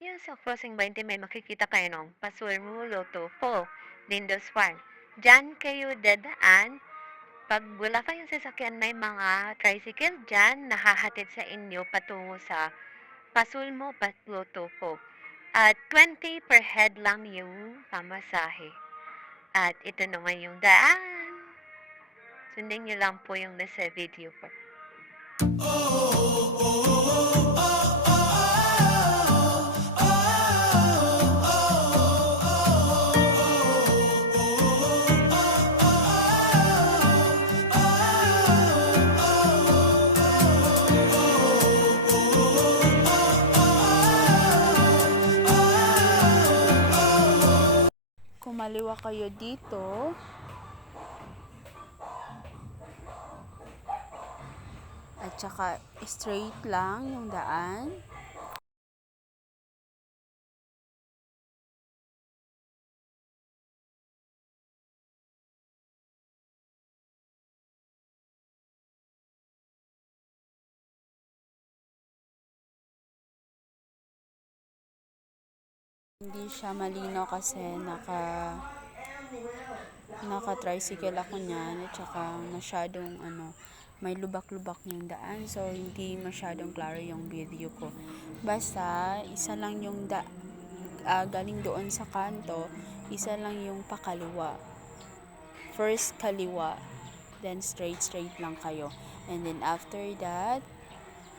Yan sa crossing 20 may makikita kayo ng Pasurmulo to Po, Lindos Farm. Diyan kayo dadaan. Pag wala kayong sasakyan, may mga tricycle dyan na hahatid sa inyo patungo sa Pasulmo, Patlotopo. At 20 per head lang yung pamasahe. At ito naman yung daan. Sundin nyo lang po yung nasa video po. Kumaliwa kayo dito. At saka straight lang yung daan. Hindi siya malinaw kasi naka-tricycle ako niyan at saka masyadong may lubak-lubak yung daan, so hindi masyadong klaro yung video ko. Basta isa lang yung galing doon sa kanto, isa lang yung pakaliwa. First kaliwa, then straight lang kayo. And then after that,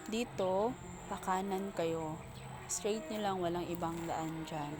dito pakanan kayo. Straight nyo lang, walang ibang daan dyan.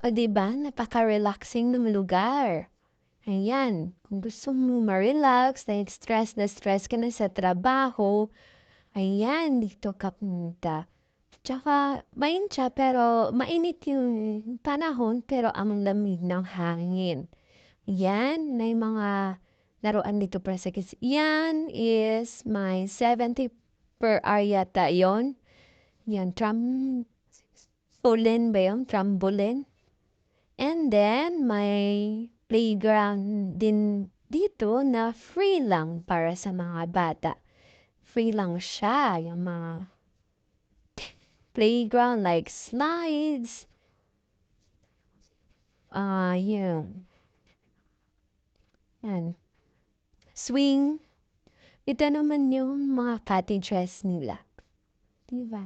O diba, napaka-relaxing ng lugar. Ayan, kung gusto mo ma-relax, na stress ka na sa trabaho, ayan, dito ka punta. Tsaka, mainit siya, pero mainit yung panahon, pero ang lamig ng hangin. Yan, may mga laruan dito para sa kids. Yan is my 70 per hour yata yon. Yan, trampoline ba yun? Trampoline. And then, may playground din dito na free lang para sa mga bata. Free lang siya, yung mga playground like slides, yun, yan, swing. Ito naman yung mga cottages nila. Diba?